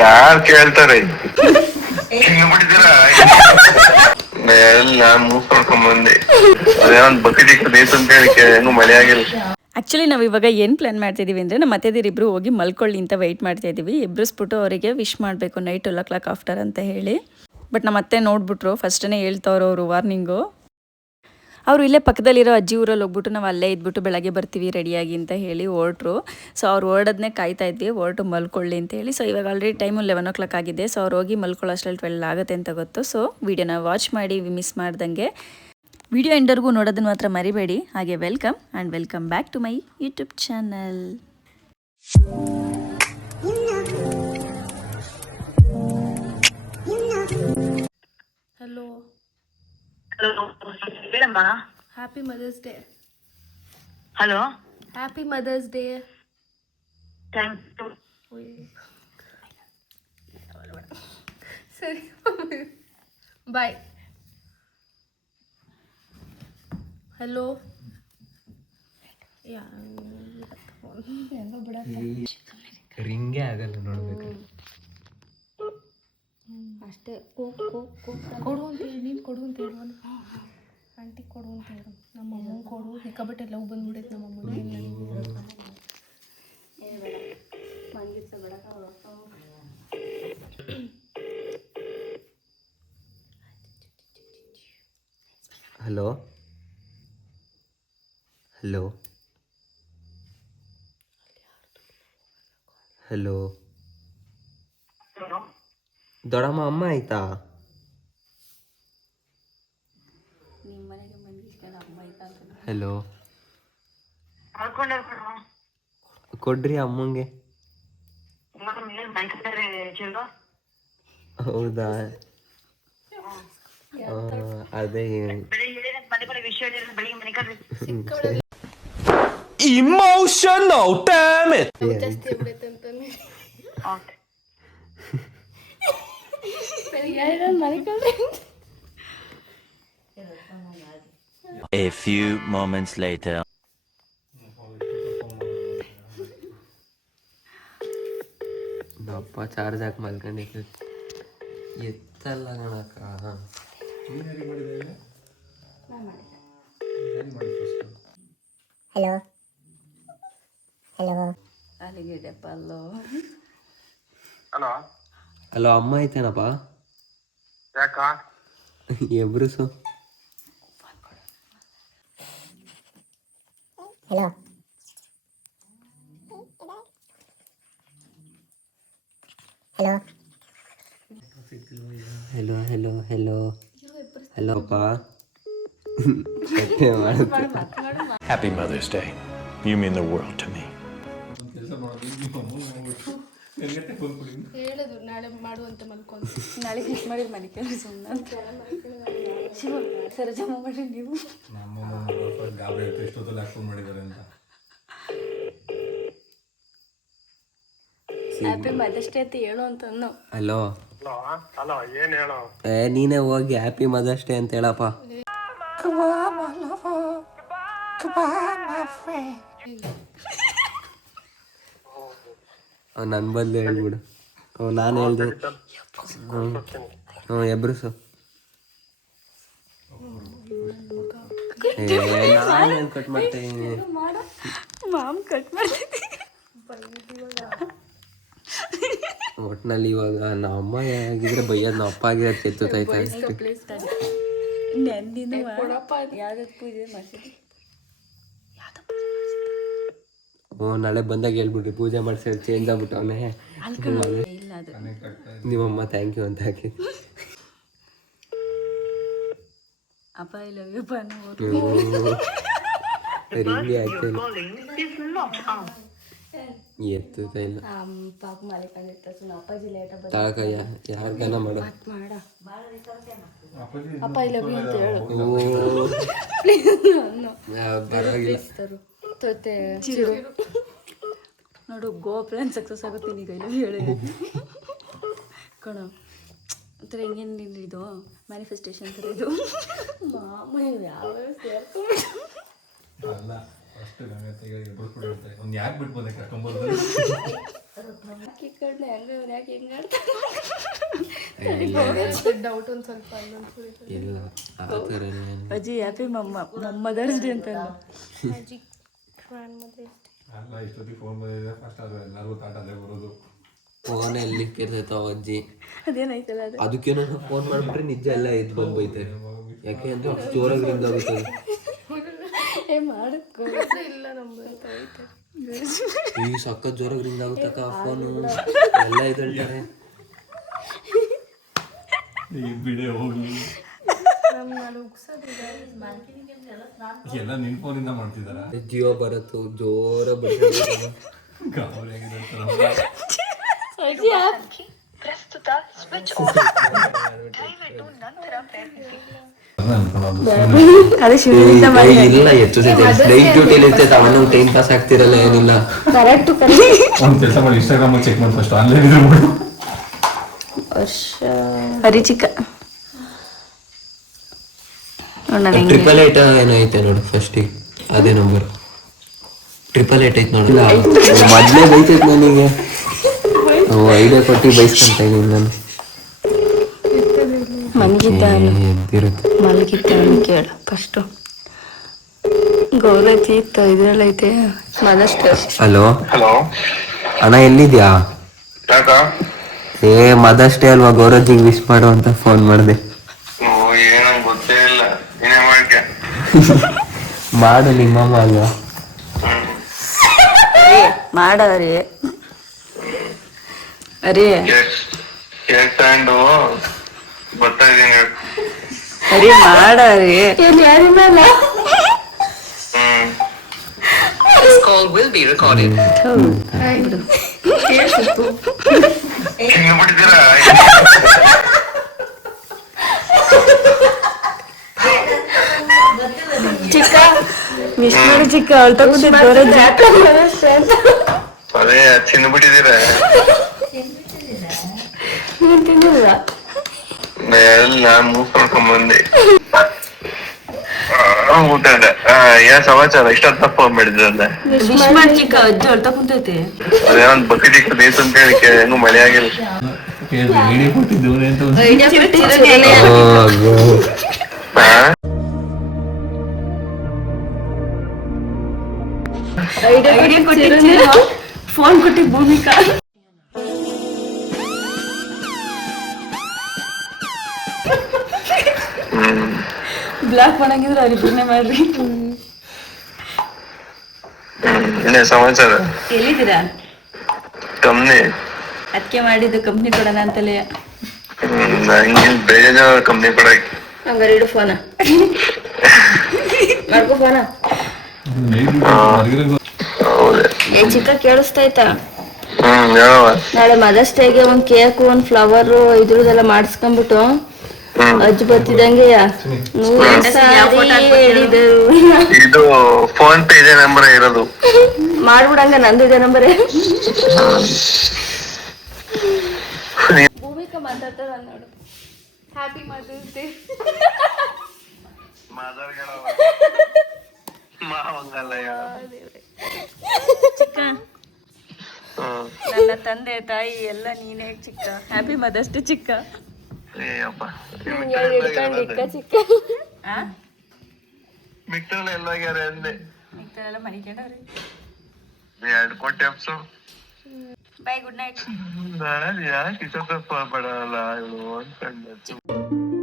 ಯಾರ್ ಕೇಳ್ತಾರೆ ಎಲ್ಲ ಮೂಸ್ ನೋಡ್ಕೊಂಡ್ ಬಂದೆ ಅದೇನೊಂದು ಬಕೆಟ್ ಇಟ್ಟು ಅಂತ ಹೇಳಿ ಹೆಂಗು ಮಳೆ ಆಗಿಲ್ಲ. ಆ್ಯಕ್ಚುಲಿ ನಾವು ಇವಾಗ ಏನು ಪ್ಲ್ಯಾನ್ ಮಾಡ್ತಿದ್ದೀವಿ ಅಂದರೆ ನಮ್ಮ ಅತ್ತೆದಿರಿಬ್ಬರು ಹೋಗಿ ಮಲ್ಕೊಳ್ಳಿ ಅಂತ ವೆಯ್ಟ್ ಮಾಡ್ತಾಯಿದ್ದೀವಿ. ಎಬ್ಬಿಸ್ಬಿಟ್ಟು ಅವರಿಗೆ ವಿಶ್ ಮಾಡಬೇಕು ನೈಟ್ 12 o'clock ಆಫ್ಟರ್ ಅಂತ ಹೇಳಿ. ಬಟ್ ನಮ್ಮ ಅತ್ತೆ ನೋಡ್ಬಿಟ್ರು, ಫಸ್ಟೇ ಹೇಳ್ತವ್ರು ಅವರು ವಾರ್ನಿಂಗು. ಅವರು ಇಲ್ಲೇ ಪಕ್ಕದಲ್ಲಿರೋ ಅಜ್ಜಿ ಊರಲ್ಲಿ ಹೋಗ್ಬಿಟ್ಟು ನಾವು ಅಲ್ಲೇ ಇದ್ಬಿಟ್ಟು ಬೆಳಗ್ಗೆ ಬರ್ತೀವಿ ರೆಡಿಯಾಗಿ ಅಂತ ಹೇಳಿ ಹೊರಟ್ರು. ಸೊ ಅವ್ರು ಹೊರಡೋದನ್ನೇ ಕಾಯ್ತಾ ಇದ್ವಿ, ಹೊರಟು ಮಲ್ಕೊಳ್ಳಿ ಅಂತ ಹೇಳಿ. ಸೊ ಇವಾಗ ಆಲ್ರೆಡಿ ಟೈಮು 11 o'clock ಆಗಿದೆ. ಸೊ ಅವ್ರು ಹೋಗಿ ಮಲ್ಕೊಳ್ಳೋ ಅಷ್ಟರಲ್ಲಿ 12 ಆಗುತ್ತೆ ಅಂತ ಗೊತ್ತು. ಸೊ ವೀಡಿಯೋನ ವಾಚ್ ಮಾಡಿ ಮಿಸ್ ಮಾಡ್ದಂಗೆ ವಿಡಿಯೋ ಎಂಡರ್ಗೂ ನೋಡೋದನ್ನ ಮಾತ್ರ ಮರಿಬೇಡಿ. ಹಾಗೆ welcome and welcome back to my YouTube channel. Hello, hello ಹೇಳಮ್ಮ. Happy mother's day. Hello, happy mother's day. Thank you. ಸರಿ, ಬಾಯ್. ಹಲೋ, ರಿಂಗೇ ಆಗಲ್ಲ ನೋಡ್ಬೇಕು ಅಷ್ಟೇ. ಕೊಡು ಅಂತ ಹೇಳಿ, ನೀನು ಕೊಡು ಅಂತ ಹೇಳು, ಆಂಟಿ ಕೊಡು ಅಂತ ಹೇಳು, ನಮ್ಮ ಅಮ್ಮ ಕೊಡು. ಸಿಕ್ಕಾಬಟ್ಟೆ ಲವ್ ಬಂದ್ಬಿಡೈತೆ ನಮ್ಮ ಅಮ್ಮಗೆ. ಹಲೋ ಹಲೋ ಹಲೋ ದೊಡ್ಡಮ್ಮ ಅಮ್ಮ ಆಯ್ತಾ? ಹಲೋ ಕೊಡ್ರಿ ಅಮ್ಮಂಗೆ. ಹೌದಾ? ಅದೇ Emotional, damn it! ಜಾಸ್ತಿ ಆಗ್ಬಿಡೈತೆ ಅಂತಾನೆ. A few moments later. ನಪ್ಪ ಚಾರ್ಜ್ ಹಾಕಿ ಮಲ್ಕೊಂಡಿತ್ತು, ಎತ್ತಲ್ಲ ಕಣಕ್ಕ. ಹಲೋ ಹಲೋ ಅಲ್ಲಿಗೆ ಪಲ್ಲು. ಹಲೋ ಹಲೋ ಅಮ್ಮ ಐತೇನಪ್ಪ? ಯಾಕ ಎಬ್ರುಸು. Hello hello hello hello hello hello ಅಪ್ಪ. Happy Mother's Day. You mean the world to me. ಹೇಳೋದು ನಾಳೆ ಮಾಡುವಂತೆ ಮಲ್ಕೊಂಡು. ನಾಳೆ ಫಿಕ್ಸ್ ಮಾಡಿ ಮನೆ ಕೆಲಸ ಶಿವ ಸರ ಜಮಾ ಮಾಡಿ ನೀವು. ಹ್ಯಾಪಿ ಮದರ್ಸ್ ಡೇ ಅಂತ ಹೇಳು ಅಂತ ಅನ್ನು. ಹಲೋ ಹಲೋ ಏನ್ ಹೇಳೋ? ನೀನೇ ಹೋಗಿ ಹ್ಯಾಪಿ ಮದರ್ಸ್ ಡೇ ಅಂತ ಹೇಳಪ್ಪ. ನನ್ನ ಬದಲು ಹೇಳ್ಬಿಡು. ನಾನು ಹೇಳ್ದೆ. ಹ್ಞೂ ಎಬ್ರುಸು. ನಾನು ಕಟ್ ಮಾಡ್ತೀನಿ. ಮಾಮ್ ಕಟ್ ಮಾಡ್ತೀನಿ. ಒಟ್ಟಿನಲ್ಲಿ ಇವಾಗ ನಮ್ಮ ಅಮ್ಮ ಆಗಿದ್ರೆ ಬೈಯೋದು, ನಮ್ಮ ಅಪ್ಪ ಆಗಿರೋದು ಕೆತ್ತೈತೆ ಅಷ್ಟೇ. ನೆಂದಿನ ಯಾವ್ದು ಪೂಜೆ ಮಾಡ್ತೀವಿ. ಹ್ಞೂ ನಾಳೆ ಬಂದಾಗ ಹೇಳ್ಬಿಟ್ರಿ ಪೂಜೆ ಮಾಡಿಸಿ ಚೇಂಜ್ ಆಗ್ಬಿಟ್ಟು ಅವನೇ. ಇಲ್ಲ ಅದು ನಿಮ್ಮಮ್ಮ ಥ್ಯಾಂಕ್ ಯು ಅಂತ ಹಾಕಿ. ಅಪ್ಪ ಐ ಲವ್ ಯು ಪಾ. ರಿಂಗಿ ಆಗ್ತಿಲ್ಲ, ಎತ್ತುತ್ತಾ ಇಲ್ಲ. ಪಾಪ ಮಲ್ಕೊಂಡಿರ್ತಾರೆ. ಸುಮ್ಮನೆ ಅಪ್ಪಾಜಿ ಲೇಟ್ ತಾಕಯ್ಯ ಯಾರಿಗಾನ ಮಾಡು. ಮಾಡ. ಅಪ್ಪ ಐ ಲವ್ ಯು ಅಂತ ಹೇಳು. ಪರವಾಗಿಲ್ಲ. ಚಿರು ನೋಡು, ಗೋ ಪ್ಲಾನ್ ಸಕ್ಸಸ್ ಆಗುತ್ತೆ ಈಗ. ಇಲ್ಲ ಹೇಳಿ ಕಣ ಒಂಥರ ಹೆಂಗೇನು ಇದು ಮ್ಯಾನಿಫೆಸ್ಟೇಷನ್ ಥರ ಇದು. ಮಾಮ ಯಾವ ಅಷ್ಟು ಗಂಗೆ ತೆಗೆ ಬಿಟ್ಬಿಡುತ್ತೆ ಅವ್ನು ಯಾಕೆ ಬಿಟ್ಟು ಬಂದೆ ಕರ್ಕೊಂಬರ್ದು ಡೌಟ್ ಒಂದು ಸ್ವಲ್ಪ ಅಲ್ಲೊಂದು ಇಲ್ಲ ಆ ಥರ ಅಜ್ಜಿ ಹ್ಯಾಪಿ ಮದರ್ಸ್ ಡೇ ಅಂತ ಮ್ಯಾಜಿಕ್ ಗ್ರ್ಯಾಂಡ್ ಮದರ್ ಅಲ್ಲ ಇಷ್ಟೊತ್ತಿಗೆ ಫೋನ್ ಬಂದಿದೆ ಫಸ್ಟ್ ಅದು ಎಲ್ಲರಿಗೂ ತಾಟ ಅದೇ ಬರೋದು ಫೋನ್ ಎಲ್ಲಿ ಕೇಳ್ತೈತೆ ಅಜ್ಜಿ ಅದೇನಾಯ್ತಲ್ಲ ಅದು ಅದಕ್ಕೇನೋ ಫೋನ್ ಮಾಡ್ಬಿಟ್ರೆ ನಿಜ ಎಲ್ಲ ಎದ್ದು ಬಂದು ಬೈತಾರೆ ಯಾಕೆ ಅಂದ್ರೆ ಅಷ್ಟು ಜೋರಾಗಿ ರಿಂಗ್ ಆಗುತ್ತದೆ ಇಲ್ಲ ನಂಬರ್ ಈಗ ಸಖತ್ ಜೋರಾಗಿ ರಿಂಗ್ ಆಗುತ್ತಕ್ಕ ಫೋನು ಎಲ್ಲ ಇದ್ಹೇಳ್ತಾರೆ ಈ ಬಿಡೆ ಹೋಗ್ಲಿ ಎಲ್ಲ ನಿನ್ ಫೋನಿಂದ ಮಾಡ್ತಿದಾರ ಜಿಯೋ ಬರತ್ತು ಜೋರ ಬರ್ತದೆ ಗಾಬರಿ ಪ್ರಸ್ತುತ ಸ್ವಿಚ್ ಆಫ್ ದಯವಿಟ್ಟು ನಂತರ ಪ್ರಯತ್ನಿಸಿ. ಅದೇ ಶಿವನಿಂದ ಇಲ್ಲ ಎತ್ತುತ್ತೈತೆ ನೈಟ್ ಡ್ಯೂಟಿಲಿ ಇರ್ತೈತೆ ಅವನು ಟೈಮ್ ಪಾಸ್ ಆಗ್ತಿರಲ್ಲ ಏನಿಲ್ಲ ಒಂದು ಕೆಲಸ ಮಾಡಿ ಇನ್ಸ್ಟಾಗ್ರಾಮ್ ಚೆಕ್ ಮಾಡಿ ಫಸ್ಟ್ ಆನ್ಲೈನ್ ಇದ್ರೆ ಮಾಡು ಹರಿ ಚಿಕ್ಕ 888 ಏನೋ ಐತೆ ನೋಡು ಫಸ್ಟಿಗೆ ಅದೇ ನಂಬರ್ 888 ಐತೆ ನೋಡು ಮೊದಲೇ ಬೈತೈತೆ ನನಗೆ ಐಡಿಯಾ ಕೊಟ್ಟು ಬೈಸ್ಕೊಂತ ಇದೀನಿ ನಾನು ಎದ್ದಿರುತ್ತೆ ಮಲಗಿದ್ದಾನೆ ಕೇಳು ಫಸ್ಟು ಗೌರತಿ ಇತ್ತು ಇದ್ರಲ್ಲೈತೆ ಮದಷ್ಟು ಹಲೋ ಹಲೋ ಅಣ್ಣ ಎಲ್ಲಿದ್ಯಾ ಯಾಕ ಏ ಮದಷ್ಟೇ ಅಲ್ವಾ ಗೌರಜ್ಜಿಗೆ ವಿಶ್ ಮಾಡು ಅಂತ ಫೋನ್ ಮಾಡಿದೆ ಏನಂಗ್ ಗೊತ್ತೇ ಇಲ್ಲ ಏನೇ ಮಾಡ್ಕೆ ಮಾಡು ನಿಮ್ಮಮ್ಮ ಅಲ್ವಾ ಮಾಡವ್ರಿ ಅರಿ ಕೇಕ್ ತಗೊಂಡು ಬರ್ತಾ ಇದೀನಿ ಅರಿ ಮಾಡವ್ರಿ ಬಿಟ್ಟಿದ್ದೀರಾ ಚಿಕ್ಕ ವಿಶ್ ಮಾಡಿ ಚಿಕ್ಕ ಅವಳು ತಗೊಂಡಿದ್ದು ಅದೇ ಚಿನ್ನ ಬಿಟ್ಟಿದ್ದೀರಾ ನಾನು ಮೂಸ್ಕೊಂಡ್ ಬಂದೆ ಊಟ ಏನ್ ಸಮಾಚಾರ ಇಷ್ಟೊತ್ತ ಫೋನ್ ಮಾಡಿದ್ರಲ್ಲ ವಿಶ್ ಮಾಡಿ ಚಿಕ್ಕ ಅಜ್ಜಿ ಅಳ್ತಾ ಕುಂತೈತೆ ಅದೇ ಒಂದ್ ಬಕೆಟ್ ನೀರು ಅಂತ ಹೇಳಿ ಹೆಂಗು ಮಳೆ ಆಗಿಲ್ಲ ಕೇಳಿದ್ರೆ ವಿಡಿಯೋ ಕೊಟ್ಟಿದ್ದವ್ರೆ ಅಂತ ಫೋನ್ ಕೊಟ್ಟಿ ಭೂಮಿಕಾ ಬ್ಲಾಕ್ ಮಾಡಂಗಿದ್ರೆ ಅವ್ರಿಬ್ಬರನ್ನೇ ಮಾಡ್ರಿ ಇನ್ನೇ ಸಮಾಚಾರ ಎಲ್ಲಿದ್ದೀರಾ ಕಮ್ಮಿ ಅದಕ್ಕೆ ಮಾಡಿದ್ದು ಕಂಪ್ನಿ ಕೊಡೋಣ ಅಂತಲೇ ನಂಗೆ ಬೇಜಾನ ಕಂಪ್ನಿ ಕೊಡಕ್ಕೆ ಹಂಗಾರೆ ಇಡು ಫೋನ ಮಾಡ್ಕೋ ಫೋನ ಹೌದೇ ಏ ಚಿಕ್ಕ ಕೇಳಿಸ್ತೈತಾ ಹೇಳವ ನಾಳೆ ಮದರ್ಸ್ ಡೇಗೆ ಒಂದ್ ಕೇಕ್ ಒಂದ್ ಫ್ಲವರ್ ಇದ್ರದೆಲ್ಲ ಮಾಡಿಸ್ಕೊಂಡ್ಬಿಟ್ಟು ಅಜ್ಜಿ ಬರ್ತಿದಂಗೆ ಹೇಳಿದರು ಇದು ಫೋನ್ ಪೇ ಇದೆ ನಂಬರ್ ಇರೋದು ಮಾಡ್ಬಿಡಂಗ ನಂದು ಇದೆ ನಂಬರ್ ಭೂಮಿಕಾ ಮಾತಾಡ್ತಾರ ನೋಡು ಹ್ಯಾಪಿ ಮದರ್ಸ್ ಡೇ ಚಿಕ್ಕ ನನ್ನ ತಂದೆ ತಾಯಿ ಎಲ್ಲ ನೀನೇ ಚಿಕ್ಕ ಹ್ಯಾಪಿ ಮದರ್ಸ್ ಡೇ ಚಿಕ್ಕ ಚಿಕ್ಕ ಮಿಕ್ಟರ್ ಎಲ್ಲೋಗ್ಯಾರ ಅಂದೆ ಮಿಕ್ತರೆಲ್ಲ ಮನಿಕೊಂಡವ್ರಿ 2 ಕೋಟಿ ಅಪ್ಸು ಬಾಯ್ ಗುಡ್ ನೈಟ್ ಯಾಕೆ ಇಷ್ಟೊತ್ತ ಬಡಲ್ಲ ಇವಳು ಅನ್ಕೊಂಡೆ